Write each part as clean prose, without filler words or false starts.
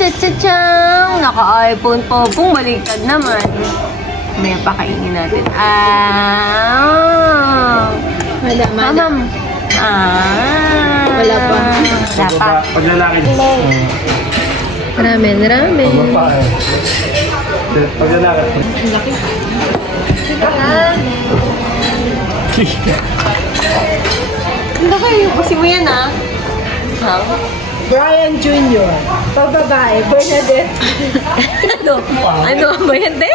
Cha-cha-chang! Naka-iPhone po. Kung baliktad naman. May pakainin natin. Wala, Mamam. Wala pa. Wala pa. Pag lalaki. Ramen. Pag lalaki. Ang laki. Hindi kayo. Kasi mo yan, ha? Brian Jr. Pag babae, Bernadette. Ano ba yan, te?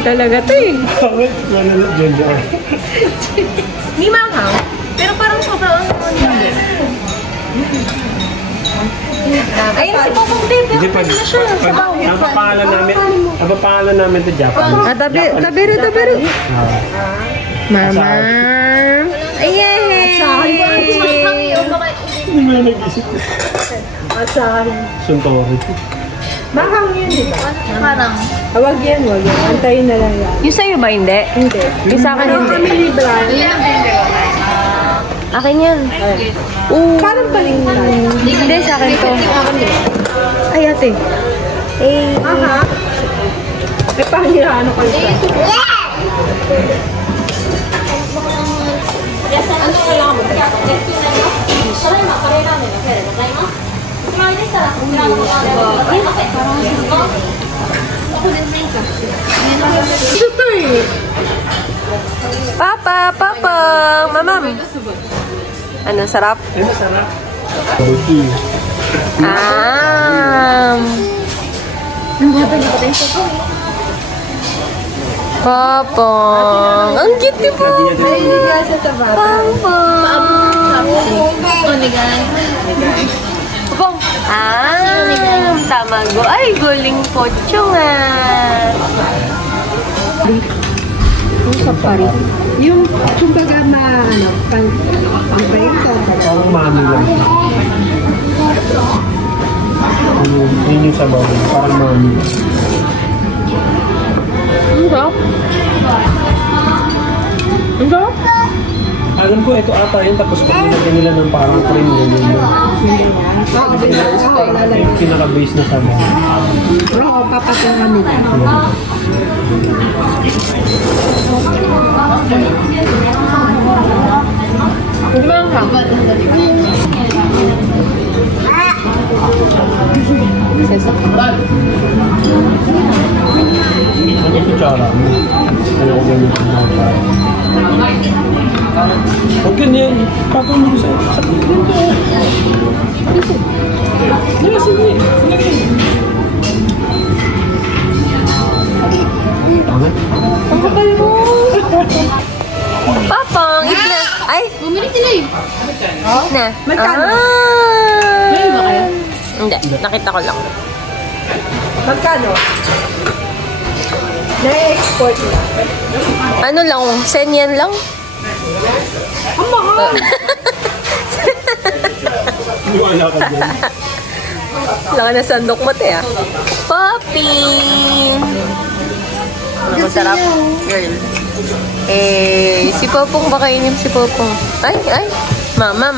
Talaga to eh. Bakit? Bernadette Jr. May manghang. Pero parang sobrang hindi. Ayun si Popong Dave. Hindi pag ang pangalan namin sa Japan. Tabiru. Mama. Ayay! Hindi mo na nag-isip. Asahi. Suntory. Mahang yun, di ba? Parang. Wag yan. Antayin na lang yan. Yung sa'yo ba hindi? Hindi. Yung sa akin hindi. Kami ni Brian. Akin yan. Parang baliktad. Hindi, sa akin to. Ay, ate. Aha. Eh, pahiraan ako ito. Ito eh. Papa, mamam. Ano, sarap? Ay, masarap. Buti. Papang. Ang cute ni Papang. Nailigay siya sa bata. Papang. Tamago. Ay, guling pocho nga. Sa pari. Yung, kumbaga pang bento. Parang mami lang. Yun yung sabaw. Parang mami. Ano? Alam ko, ito ata yun. Tapos pag nilagyan nila ng parang cream, ganyan mo. Yung pinaka-base na sabaw. Oo, papatungan nila. Ano kutsara mo? Ayaw ko ganyan sa mga kutsara. Huwag ganyan. Papamuli sa dito. Sige. Ang kapal mo. Papang, eat na. Ay! Bumili sila eh. Na. Magkano? May ba kayo? Hindi, nakita ko lang. Magkano? Na-export na. Ano lang, senyan lang? Ang mahal! Wala ka dyan. Laka na sandok mo, te, ah. Papi! Ano masarap? Girl. Si Popong, baka inyong si Popong. Ay! Mamam!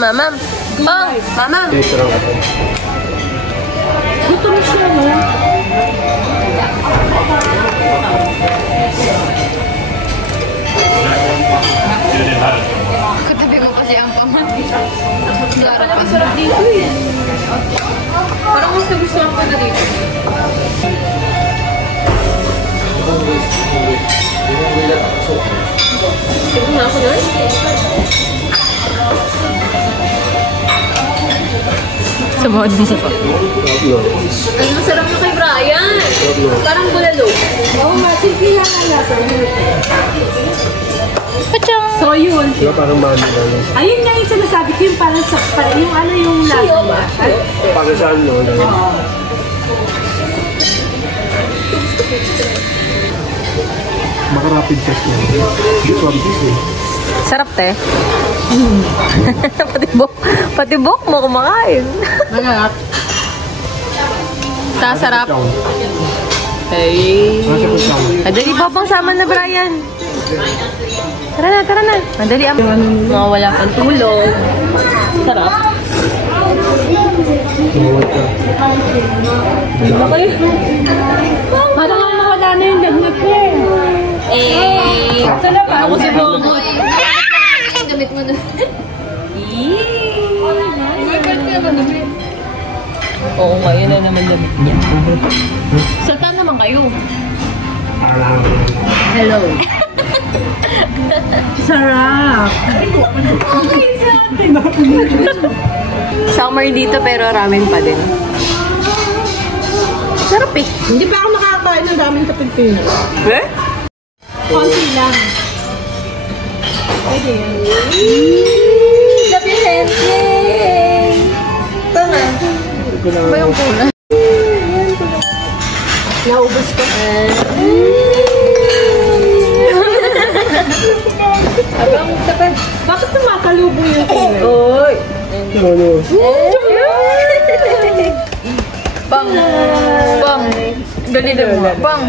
Oh! Mamam! Dito. Gutom siya, no? Katabi ko kasi ang pamangkin. Ang sarap dito eh. Parang mas nagustuhan ko na dito. Tignan na ako na. Sabawad mo sa pa. Ay, masarap na kay Brian. Parang bulalo. Oo nga, sige lang ang lasa. Pachang! So yun. Diba parang mami lang. Ayun nga yung sinasabi ko yung parang sa yung ano yung lasa niya. Para saan, no? Maka-rapid test na. Hindi ko eh. Sarap, te. Pati bok mo kumakain. Malap. Sarap. Hey. Madali pa pang sama na, Brian. Tara na. Madali ang mga wala pang tulog. Sarap. Parang ang nawala na yung lagnat ko eh. Ito na ba? Ako si Bongot. Gamit mo na. Oo nga, yun na naman damit niya. Saan naman kayo? Hello. Sarap. Summer dito pero ramen pa din. Sarap eh. Hindi pa ako nakakain ng daming kapilpino. Eh? Konti lang. Pwede yan. Labihin! Yay! Tama. Ba yung pula? Naubos ko. Abang tapad. Bakit tumakalubong yung kulay? Oy! Ano? Bang! Bang! Ganito mo. Bang!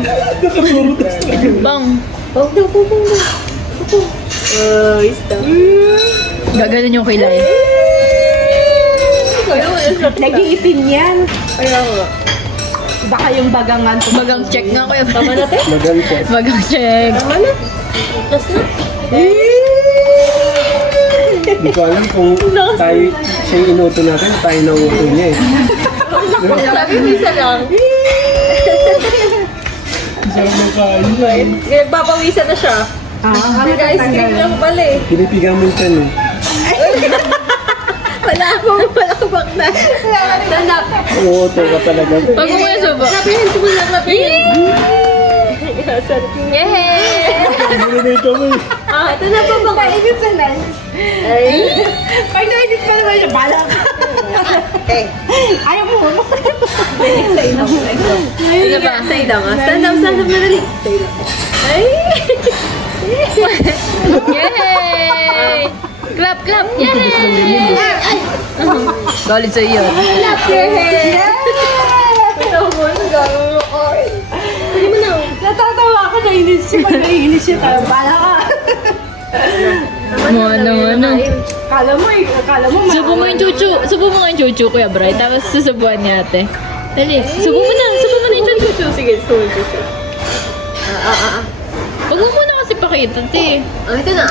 Bang! Oh, stop. Gaganon yung kilay. Nag-iipin yan. Baka yung bagangan. Bagang check nga ko yung tama natin. Maganda. Bagang check. Tama na. Plus na. Hindi ko alam kung tayo siya yung inuto natin, tayo na uto niya eh. Sabi mo isa lang. Sarap ng kain. Nagpapawisan na siya. Nag-ice cream lang pala eh. Pinipigang mo yung chan eh. Wala ko bak na. Sanap. Uuto ka talaga. Pag mo yung subo. Sabihin, subo lang sabihin. Yehey! Pinipigang mo eh. Ito na po bang kainit sa lunch? Pag nainit pa naman siya, bala ka. Ayaw mo. Ano ba? Say down ah. Stand up na dali. Say down. Ay! Yay! Clap, clap! Yay! Galit sa iyo. Clap your hands! Ito mo, nagawin mo ko. Hindi mo na. Natatawa ako na inis siya. Pag naiinis siya tayo, bala ka. Ano. Kala mo. Subo mo yung chuchu. Subo mo yung chuchu, Kuya Bray. Tapos susubuan niya ate. Dali. Subo mo na yung chuchu. Sige, subo yung chuchu. Huwag mo muna kasi pakita, te. Ito na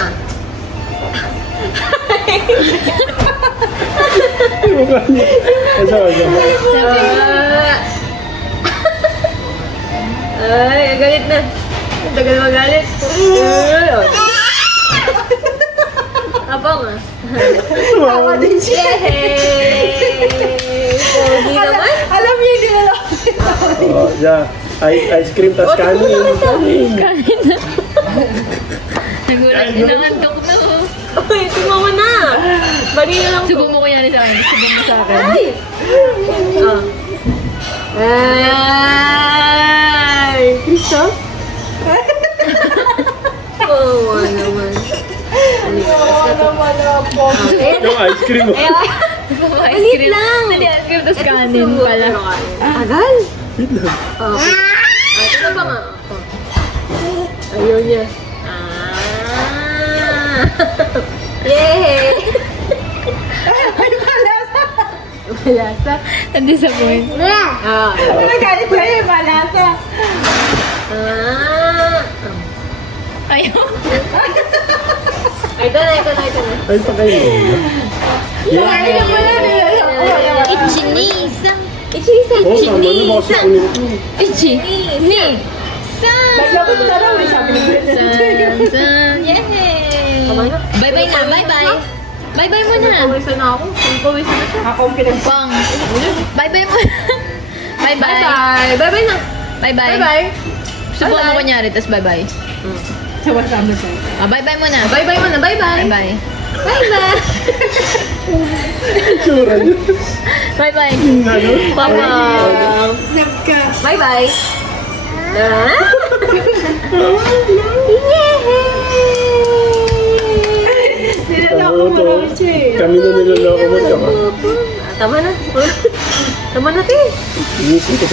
Mukha niya. Asa. Ay, galit na. Ang tagal magalit. Abang ah. Tawa din siya. Yehey! Pogi naman. Alam niya, hindi na lang. Oh, yeah. Ice cream tas kanin. Kanin na. Nagulat din ang antok na. Uy, sumo mo na. Bali na lang. Subo mo ko yan sa akin. Subo mo sa akin. Ay! Ay! Kristo? Oo, naman. Yung ice cream mo. Ice cream lang. Dali, ice cream tas kanin pala. Agal? Ito na ba nga? Ayaw niya. Yay! Malasa. Hindi sa point. Nagalit ka yung malasa. Ayaw. Ito na. Ay, pa kayo. Ichinisa. Oh, tama na ba kasi kunin ko? Ichinisa. Naglabot na lang, may sabi niya. Yay! Bye-bye na, bye-bye. Bye-bye mo na. Pawisan na ako. Pawisan na siya. Ako ang pinagpang. Bye-bye mo na. Bye-bye. Bye-bye na. Bye-bye. Bye-bye. Subukan mo kunyari, tapos bye-bye. Sama-sama siya. Bye-bye mo na. Bye-bye mo na. Bye-bye. Bye-bye. Bye-bye. Tsura niya. Bye-bye. Ano? Papa. Snap ka. Bye-bye. Nilalako mo lang siya eh. Kami na nilalako mo. Tama na. Tama na, te. Inisip ko